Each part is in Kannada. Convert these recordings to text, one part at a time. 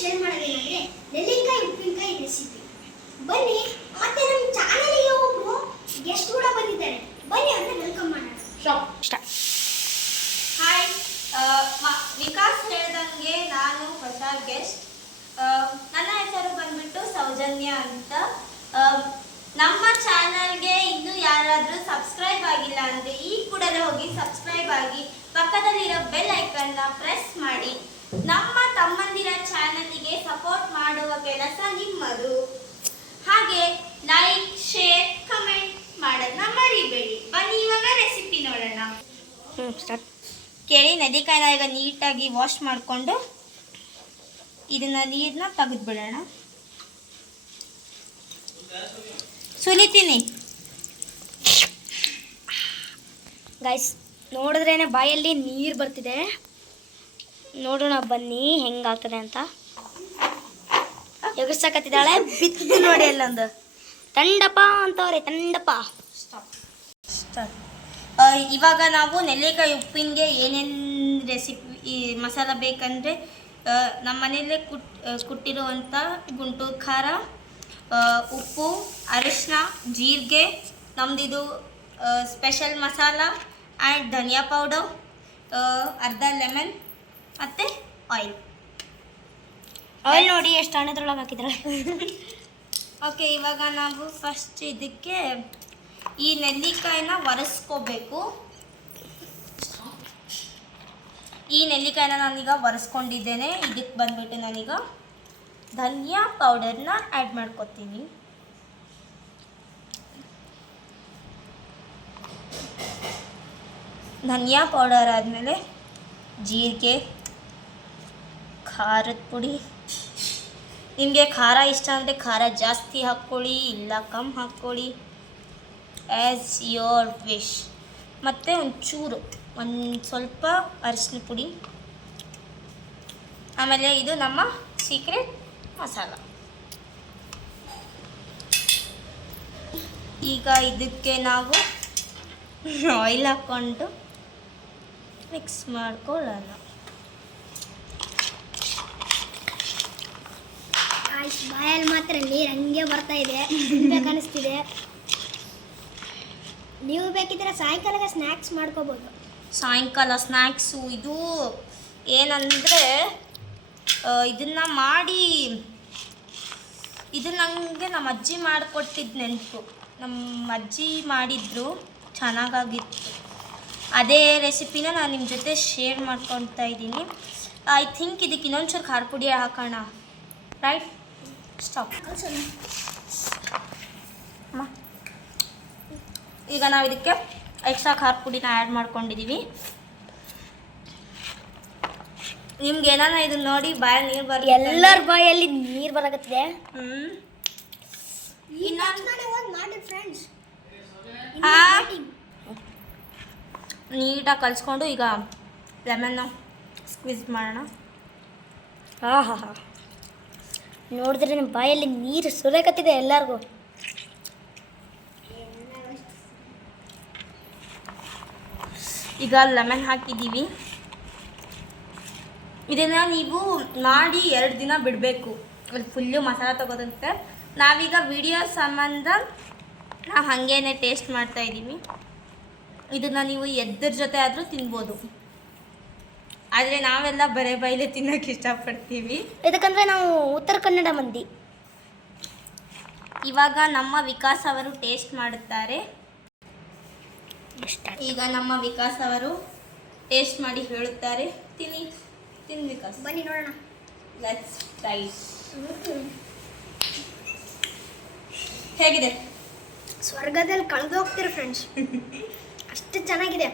ಶೇರ್ ಮಾಡೋದೇನಂದ್ರೆ ನೆಲ್ಲಿಕಾಯಿ ಉಪ್ಪಿನಕಾಯಿ ರೆಸಿಪಿ. ಬನ್ನಿ, ಮತ್ತೆ ನಮ್ಮ ಚಾನಲ್ಗೆ ಒಬ್ರು ಗೆಸ್ಟ್ ಕೂಡ ಬಂದಿದ್ದಾರೆ. ಬನ್ನಿ ಅಂತ ವೆಲ್ಕಮ್ ಮಾಡೋಣ. ಹಾಯ್, ವಿಕಾಸ್ ಹೇಳ್ದಂಗೆ ನಾನು ಹೊಸ ಗೆಸ್ಟ್. ನನ್ನ ಹೆಸರು ಬಂದ್ಬಿಟ್ಟು ಸೌಜನ್ಯ ಅಂತ. ನಮ್ಮ ಚಾನಲ್ಗೆ ಇನ್ನೂ ಯಾರಾದರೂ ಸಬ್ಸ್ಕ್ರೈಬ್ ಆಗಿಲ್ಲ ಅಂದರೆ ಈ ಕೂಡಲೇ ಹೋಗಿ ಸಬ್ಸ್ಕ್ರೈಬ್ ಆಗಿ ಪಕ್ಕದಲ್ಲಿರೋ ಬೆಲ್ ಐಕನ್ನ ಪ್ರೆಸ್ ಮಾಡಿ. ನಮ್ಮ ತಮ್ಮಂದಿರ ಚಾನಲ್ಗೆ ಸಪೋರ್ಟ್ ಮಾಡುವ ಕೆಲಸ ನಿಮ್ಮದು. ಹಾಗೆ ಲೈಕ್, ಶೇರ್, ಕಮೆಂಟ್ ಮಾಡೋದನ್ನ ಮರಿಬೇಡಿ. ಬನ್ನಿ ಇವಾಗ ರೆಸಿಪಿ ನೋಡೋಣ. ಕೇಳಿ, ನದಿಕಾಯಿನ ಈಗ ನೀಟಾಗಿ ವಾಶ್ ಮಾಡಿಕೊಂಡು ಇದನ್ನ ನೀರನ್ನ ತೆಗೆದ್ಬಿಡೋಣ. ಸುಲಿತೀನಿ ಗೈಸ್, ನೋಡಿದ್ರೇನೆ ಬಾಯಲ್ಲಿ ನೀರು ಬರ್ತಿದೆ. ನೋಡೋಣ ಬನ್ನಿ ಹೆಂಗಾಗ್ತದೆ ಅಂತ. ಎಗರ್ಸಕತ್ತಿದ್ದಾಳೆ, ಬಿತ್ತು ನೋಡಿ ಅಲ್ಲೊಂದು ತಂಡಪ್ಪ ಅಂತವ್ರೆ, ತಂಡಪ್ಪ. ಇವಾಗ ನಾವು ನೆಲ್ಲಿಕಾಯಿ ಉಪ್ಪಿನಿಗೆ ಏನೇನು ರೆಸಿಪಿ ಮಸಾಲ ಬೇಕಂದರೆ ನಮ್ಮ ಮನೆಯಲ್ಲೇ ಕುಟ್ಟಿರುವಂಥ ಗುಂಟೂರು ಖಾರ, ಉಪ್ಪು, ಅರಿಶಿನ, ಜೀರಿಗೆ, ನಮ್ಮದಿದು ಸ್ಪೆಷಲ್ ಮಸಾಲ ಆ್ಯಂಡ್ ಧನಿಯಾ ಪೌಡರ್, ಅರ್ಧ ಲೆಮನ್ ಮತ್ತು ಆಯಿಲ್ ನೋಡಿ ಎಷ್ಟು ಹಣ್ಣದ್ರೊಳಗೆ ಹಾಕಿದ್ರೆ. ಓಕೆ, ಇವಾಗ ನಾವು ಫಸ್ಟ್ ಇದಕ್ಕೆ ಈ ನೆಲ್ಲಿಕಾಯಿನ ಒರೆಸ್ಕೋಬೇಕು. ಈ ನೆಲ್ಲಿಕಾಯಿನ ನಾನೀಗ ಒರೆಸ್ಕೊಂಡಿದ್ದೇನೆ. ಇದಕ್ಕೆ ಬಂದ್ಬಿಟ್ಟು ನಾನೀಗ ಧನಿಯಾ ಪೌಡರ್ನ ಆ್ಯಡ್ ಮಾಡ್ಕೊತೀನಿ. ಧನಿಯಾ ಪೌಡರ್ ಆದಮೇಲೆ ಜೀರಿಗೆ, ಖಾರದ ಪುಡಿ. ನಿಮಗೆ ಖಾರ ಇಷ್ಟ ಅಂದರೆ ಖಾರ ಜಾಸ್ತಿ ಹಾಕ್ಕೊಳ್ಳಿ, ಇಲ್ಲ ಕಮ್ಮಿ ಹಾಕ್ಕೊಳ್ಳಿ, ಆ್ಯಸ್ ಯೋರ್ ವಿಶ್. ಮತ್ತು ಒಂದು ಸ್ವಲ್ಪ ಅರಿಶಿನ ಪುಡಿ. ಆಮೇಲೆ ಇದು ನಮ್ಮ ಸೀಕ್ರೆಟ್ ಮಸಾಲ. ಈಗ ಇದಕ್ಕೆ ನಾವು ಆಯಿಲ್ ಹಾಕ್ಕೊಂಡು ಮಿಕ್ಸ್ ಮಾಡ್ಕೊಳ್ಳೋಣ. ಬಾಯಲ್ಲಿ ಮಾತ್ರ ನೀರು ಹಂಗೆ ಬರ್ತಾ ಇದೆ, ತಿನ್ಬೇಕನ್ನಿಸ್ತಿದೆ. ನೀವು ಬೇಕಿದ್ರೆ ಸಾಯಂಕಾಲ ಸ್ನ್ಯಾಕ್ಸ್ ಮಾಡ್ಕೋಬೋದು. ಸಾಯಂಕಾಲ ಸ್ನ್ಯಾಕ್ಸು ಇದು ಏನಂದರೆ ಇದನ್ನು ಮಾಡಿ, ಇದು ನನಗೆ ನಮ್ಮ ಅಜ್ಜಿ ಮಾಡಿಕೊಟ್ಟಿದ್ದು ನೆನಪು. ನಮ್ಮ ಅಜ್ಜಿ ಮಾಡಿದ್ರು, ಚೆನ್ನಾಗಾಗಿತ್ತು. ಅದೇ ರೆಸಿಪಿನ ನಾನು ನಿಮ್ಮ ಜೊತೆ ಶೇರ್ ಮಾಡ್ಕೊತಾ ಇದ್ದೀನಿ. ಐ ಥಿಂಕ್ ಇದಕ್ಕೆ ಇನ್ನೊಂಚೂರು ಖಾರ ಪುಡಿ ಹಾಕೋಣ, ರೈಟ್? ಸ್ಟಾಪ್. ಈಗ ನಾವು ಇದಕ್ಕೆ ಎಕ್ಸ್ಟ್ರಾ ಖಾರ ಪುಡಿನ ಆ್ಯಡ್ ಮಾಡ್ಕೊಂಡಿದ್ದೀವಿ. ನಿಮ್ಗೆ ಏನಾನ ಇದನ್ನ ನೋಡಿ ಬಾಯಲ್ಲಿ ನೀರು ಬರ, ಎಲ್ಲರ ಬಾಯಲ್ಲಿ ನೀರು ಬರಕತ್ತಿದೆ. ನೀಟಾಗಿ ಕಲಿಸ್ಕೊಂಡು ಈಗ ಲೆಮನ್ನ ಸ್ಕ್ವೀಸ್ ಮಾಡೋಣ. ನೋಡಿದ್ರೆ ನಿಮ್ಮ ಬಾಯಲ್ಲಿ ನೀರು ಸುರಿಯಕತ್ತಿದೆ ಎಲ್ಲರಿಗೂ. ಈಗ ಲೆಮನ್ ಹಾಕಿದ್ದೀವಿ. ಇದನ್ನು ನೀವು ಮಾಡಿ 2 ದಿನ ಬಿಡಬೇಕು, ಅಲ್ಲಿ ಫುಲ್ಲು ಮಸಾಲ ತಗೋದಂತೆ. ನಾವೀಗ ವಿಡಿಯೋ ಸಂಬಂಧ ನಾವು ಹಾಗೇನೆ ಟೇಸ್ಟ್ ಮಾಡ್ತಾಯಿದ್ದೀವಿ. ಇದನ್ನು ನೀವು ಎದ್ರ ಜೊತೆ ಆದರೂ ತಿನ್ಬೋದು, ಆದರೆ ನಾವೆಲ್ಲ ಬರೇ ಬೈಲೆ ತಿನ್ನೋಕ್ಕೆ ಇಷ್ಟಪಡ್ತೀವಿ. ಇದಕ್ಕಂದರೆ ನಾವು ಉತ್ತರ ಕನ್ನಡ ಮಂದಿ. ಇವಾಗ ನಮ್ಮ ವಿಕಾಸ್ ಅವರು ಟೇಸ್ಟ್ ಮಾಡುತ್ತಾರೆ. ಈಗ ನಮ್ಮ ವಿಕಾಸ್ ಅವರು ಟೇಸ್ಟ್ ಮಾಡಿ ಹೇಳುತ್ತಾರೆ. ತಿನ್ನಿ ವಿಕಾಸ್. ಬನ್ನಿ ನೋಡೋಣ. Let's try. ಹೇಗಿದೆ? ಸ್ವರ್ಗದಲ್ಲಿ ಕಳೆದೋಗ್ತೀರಿ ಫ್ರೆಂಡ್ಸ್, ಅಷ್ಟು ಚೆನ್ನಾಗಿದೆ.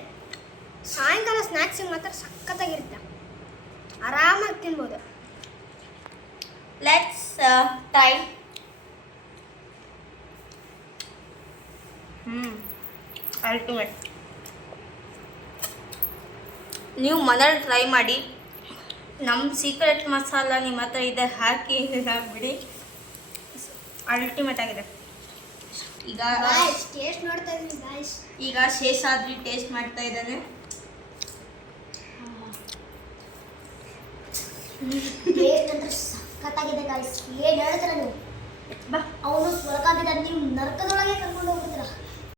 ಸಾಯಂಕಾಲ ಸ್ನ್ಯಾಕ್ಸಿಗೆ ಮಾತ್ರ ಸಖತ್ತಾಗಿರುತ್ತೆ, ಆರಾಮಾಗಿ ತಿನ್ಬೋದು. Let's try. ಅಲ್ಟಿಮೇಟ್. ನೀವು ಮನೇಲಿ ಟ್ರೈ ಮಾಡಿ. ನಮ್ಮ ಸೀಕ್ರೆಟ್ ಮಸಾಲ ನಿಮ್ಮ ಹತ್ರ ಇದೆ, ಹಾಕಿ ಹಾಕ್ಬಿಡಿ. ಅಲ್ಟಿಮೇಟ್ ಆಗಿದೆ. ಈಗ ಟೇಸ್ಟ್ ಮಾಡ್ತಾ ಇದ್ದೀನಿ ಗಾಯ್ಸ್. ಈಗ ಶೇಷಾದ್ರಿ ಟೇಸ್ಟ್ ಮಾಡ್ತಾ ಇದ್ದಾನೆ. ಟೇಸ್ಟ್ ಅಂದ್ರೆ ಸಖತ್ತಾಗಿದೆ ಗಾಯ್ಸ್. ಏನು ಹೇಳ್ತೀರ ನೀವು? ಬಾ, ಅವನು ಸ್ವರ್ಗಾದಿದ್ದಾನೆ, ನೀವು ನರಕದ